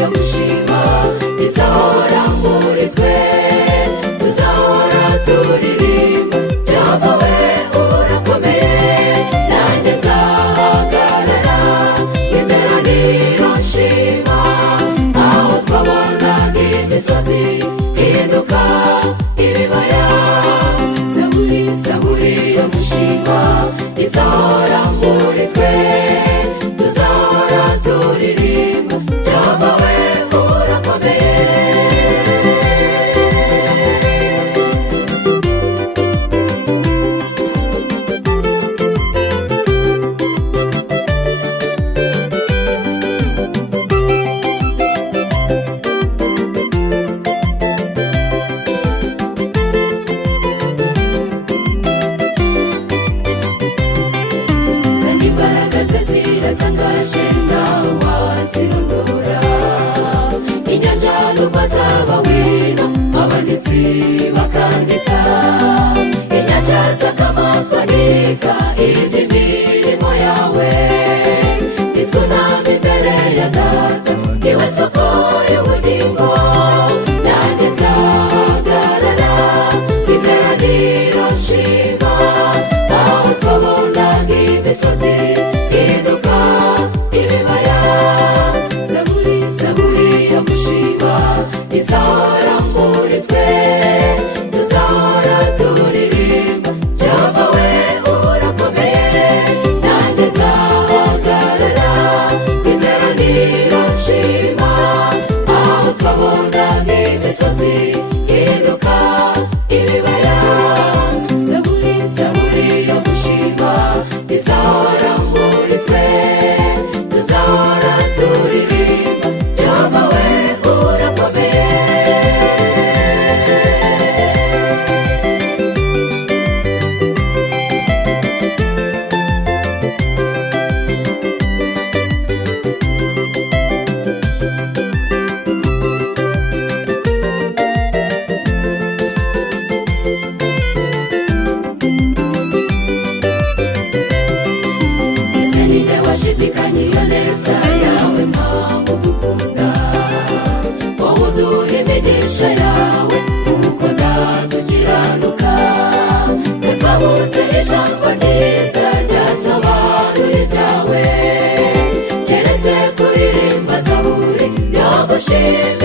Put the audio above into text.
yo gushima izahora muri twe, tuzahora turirimba Jehova we urakomeye. Nanjye nzahagarara iteraniro nshima, aho twabonaga imisozi ihinduka ibibaya. Zaburi yo gushima izahora muri twe, tuzahora turirimba Jehova we urakomeye. Imbaraga ze ziratangaje nawe wazirondora, inyanja nubwo zaba wino abanditsi bakandika, inyanja zakamatwanika iby'imirimo yawe. Nitwunama imbere ya data niwe soko y'ubugingo, nanjye nzahagarara iteraniro nshima, aho twabonaga imisozi ihinduka ibibaya. Zaburi yo gushima izahora muri twe, tuzahora turirimba Jehova we urakomeye. Nanjye nzahagarara iteraniro nshima, aho twabonaga imisozi ihinduka ibibaya. Zaburi yo gushima izahora muri twe, tuzahora turirimba Jehova we urakomeye. Washidikanya iyo neza yawe mpamvu dukunda, wowe uduha imigisha yawe kuko ndatugiranuka. Ntitwabuze ijambo ryiza ryasobanura ibyawe, keretse kuririmba zaburi yo gushima